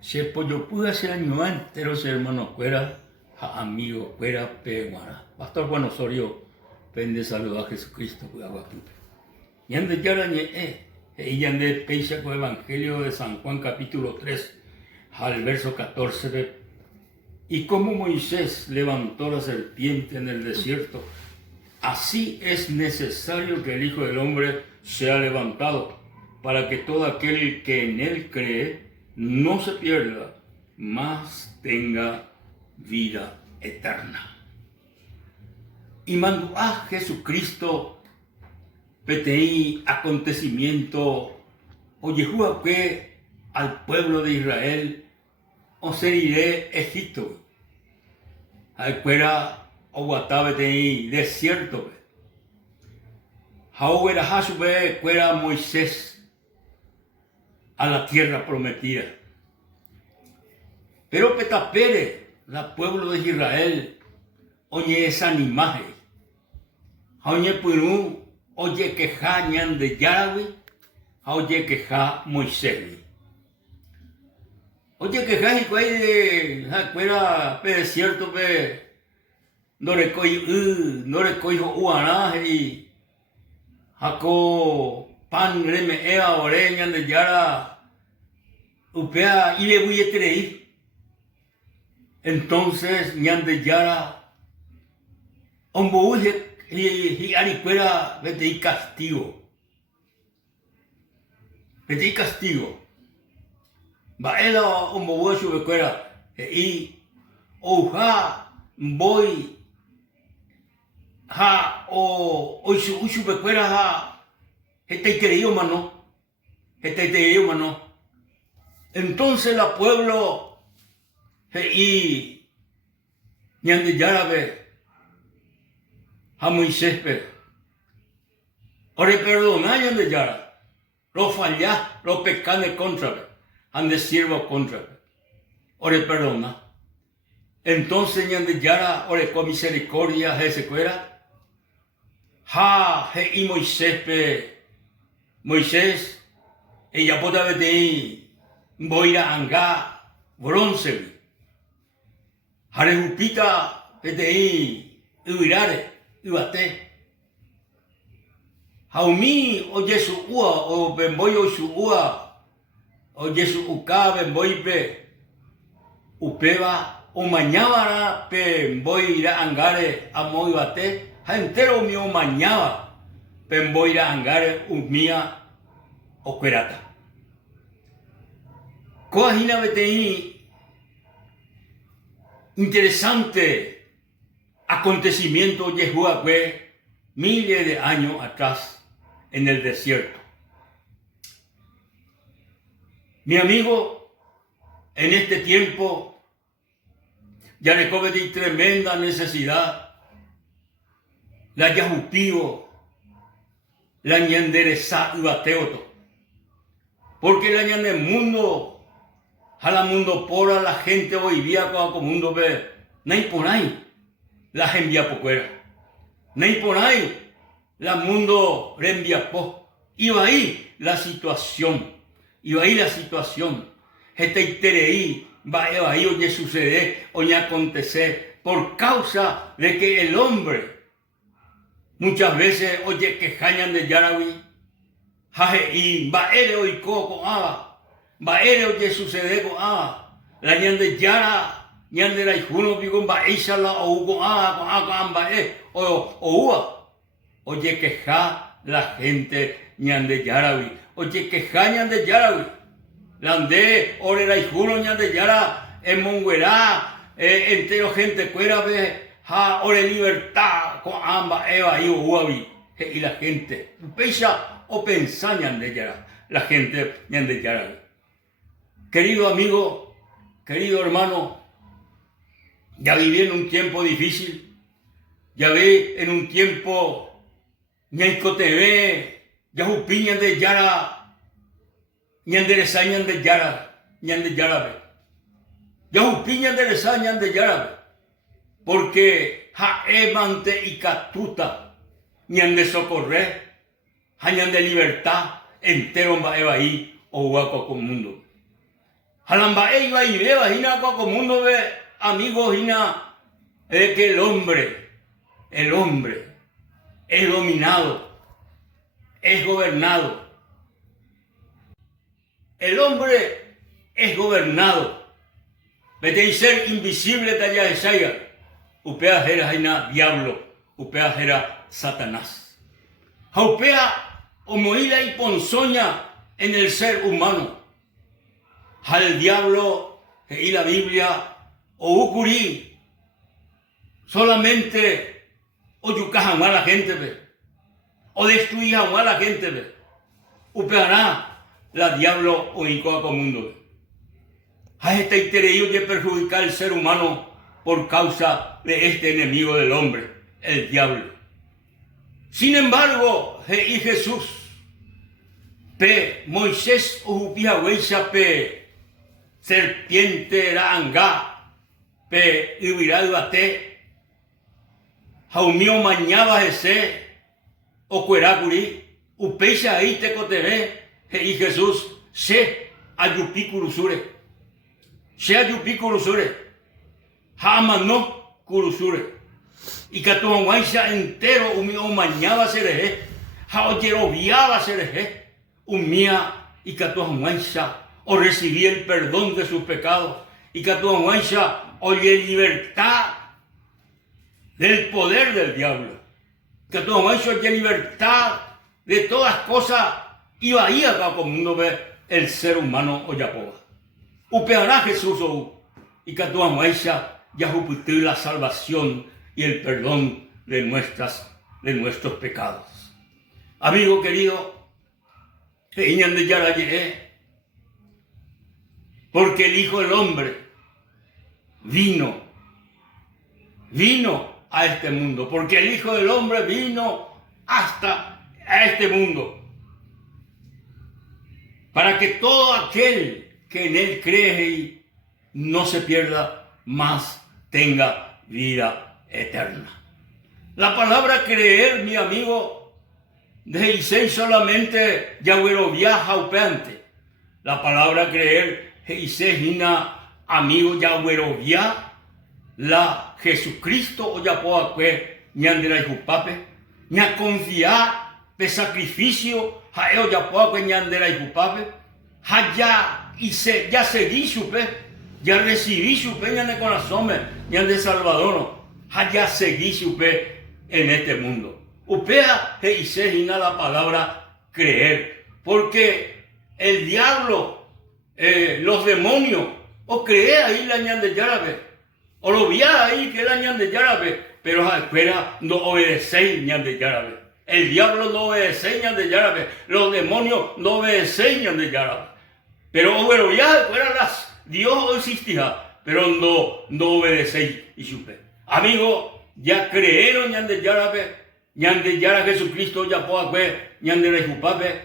Se pollo pude hacer año entero, hermano, fuera amigo, fuera peguara. Pastor Juan Osorio, pende saludar a Jesucristo, cuidado aquí. Y ande ya la y ande pecha con el Evangelio de San Juan, capítulo 3, al verso 14. Y como Moisés levantó la serpiente en el desierto, así es necesario que el Hijo del Hombre sea levantado, para que todo aquel que en él cree no se pierda, mas tenga vida eterna. Y mandó a Jesucristo petei acontecimiento o Yehúa que al pueblo de Israel o seriré Egipto. Alcuera o guatabetei desierto. Ahora Hasube cuera Moisés a la tierra prometida. Pero petapere, la pueblo de Israel, oye esa imagen. Oye purú, oye queja ñan de Yahweh, oye queja Moisés. Oye queja y cuay de cuera pe desierto pe no recoy uanaje Jaco pan reme ea oreñan de yara upea y le voy a traer. Entonces ñan de yara ombo uje y aricuera vete y castigo. Vete y castigo. Baela ombo hueso becuera y oja voy ha o su usu becuera ha este querido mano entonces la pueblo y ñande yarabe a Moisés ore perdona ñande yara lo falla lo pecane contra ande sirvo contra ore perdona entonces ñande yara ore con misericordia ese cuera ha y Moisés ella puede ver voy a anga bronce harejupita de uirare uate haumi o yesu ua o bemboyo su ua o yesu uka bemboipe upeba o mañana pe voy a angare a moibate entero mío mañana pemboira angare umia o querata. Coagina betei interesante acontecimiento de Yehúa miles de años atrás en el desierto. Mi amigo, en este tiempo ya le cometí tremenda necesidad. La yahupío, la ñendereza ubateoto. Porque la ñande mundo, a la mundo pora la gente hoy día como mundo ve, nay por ahí, la envía pocuera. Nay por ahí, la mundo reenvía po. Y ahí la situación, este itereí, va ahí oye suceder, oye acontecer, por causa de que el hombre, muchas veces, oye, que jañan de Yarawi, jaje, y baere hoy coco, baere oye sucede con la ñan de Yara, ñan de la hijuno, pico, baeisa la o con bae, o oye, que ja la gente ñan de Yarawi, oye, que jañan de Yarawi, la ande, ore la hijuno ñan de Yara, en Monguerá, entero gente cuera, ve, ha ore libertad con ambas eva y uabi y la gente pecha o pensañan de yara la gente ñan de yara. Querido amigo, querido hermano, ya viví en un tiempo difícil, ya vi en un tiempo ñaico TV, ya jupiñan de yara, ñan de resañan de yara, ñan de yara, ya jupiñan de resañan de yara. Porque jaemante y catuta, ñan de socorrer, ñan de libertad, entero va ahí o huaco con mundo. Halamba ellos ahí beba, hina como mundo ve, amigos, hina, es que el hombre es dominado, es gobernado. El hombre es gobernado. Vete ser invisible talla de Shaya. Upea era hina diablo, upea era Satanás. Upea homoila y ponzoña en el ser humano. Al diablo y la Biblia o ucuri solamente o yucajan a la gente ve, o destruían a la gente ve. Upeará la diablo o incoa con mundo ve. A este interés de perjudicar al ser humano por causa de este enemigo del hombre, el diablo. Sin embargo, y Jesús, pe Moisés upia hueisa pe serpiente ranga, pe ibiralbate, jaumio mañaba ese, o cueracuri, upeisa ahí te cotere, y Jesús se ayupi curusure. Se ayupi curusure, jamano curusure, y que tu guaisa entero umio mañaba sereje, ja oyero viaba sereje, umía y que tu guaisa o recibí el perdón de sus pecados, y que tu guaisa oye libertad del poder del diablo, que tu guaisa oye libertad de todas cosas, y ahí acá como mundo ve el ser humano o yapoa. Upeará Jesús y que tu amaisha ya jupitó la salvación y el perdón de nuestros pecados. Amigo querido, porque el Hijo del Hombre vino a este mundo, porque el Hijo del Hombre vino hasta a este mundo, para que todo aquel que en él cree y no se pierda, más tenga vida eterna. La palabra creer, mi amigo, dice solamente Yahweh viaja upeante. La palabra creer dice amigo Yahweh viaja la Jesucristo o Yapoa que ñandera y jupape, ña confiar de sacrificio a ellos Yapoa que ñandera y jupape, ya y ya seguí supe, ya recibí supe ya de corazón, ya de Salvador, ya seguí supe en este mundo. Upea que hice la palabra creer, porque el diablo, los demonios, o cree ahí la ñan de Yarabe, o lo vi ahí que la ñan de Yarabe, pero a espera no obedecéis ñan de Yarabe. El diablo no obedece ñan de Yarabe, los demonios no obedecen ñan de Yarabe. Pero bueno, ya fuera Dios existía, pero no obedecéis y supe. Amigo, ya creyeron ñan de Yara Jesucristo ya poa que ñan de rejupape,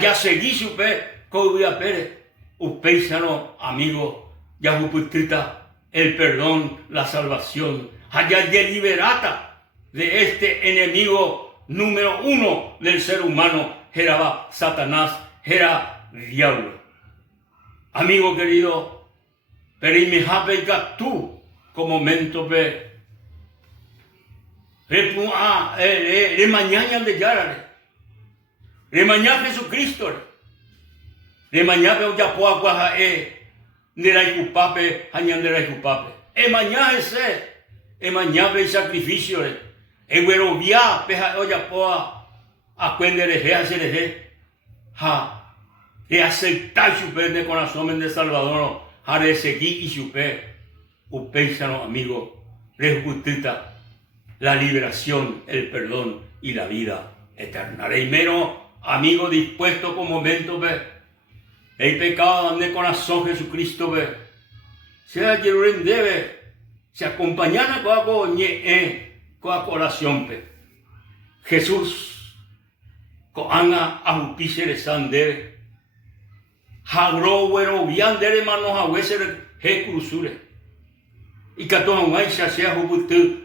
ya seguí supe coubia pere, upeisano amigo, ya juputrita el perdón, la salvación, ya deliberata de este enemigo número uno del ser humano, era Satanás, era diablo. Amigo querido, pero y me japeica tú como mento pe de mañana de Yarare, de mañana Jesucristo, de mañana ya poa cuaja de la icupape, añan de la icupape, mañana ese, mañana el sacrificio, güero via peja ya poa a cuendere hacer ha. Y aceptar su fe de corazón de Salvador, a de seguir y su fe, upéisano amigo, resgutita la liberación, el perdón y la vida eterna. Reimero, amigo dispuesto con momento, ve, el pecado de corazón Jesucristo, ve, sea Jerusalén debe, se acompañara con la oración, ve. Jesús, con Ana, a justicia de San debe, Jagro, bueno, bien de hermanos a veces he cruzure. Y que todo maíz sea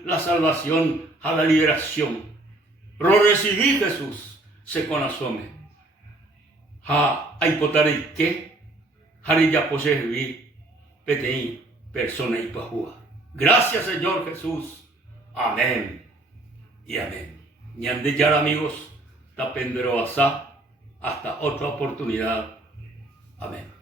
la salvación a la liberación. Lo recibí Jesús, se conasome. Ha, hay potar el qué, Harilla Posevi, Petei, persona y pajúa. Gracias, Señor Jesús. Amén y amén. Ñandillar, amigos, tapendero asá. Hasta otra oportunidad. Amén.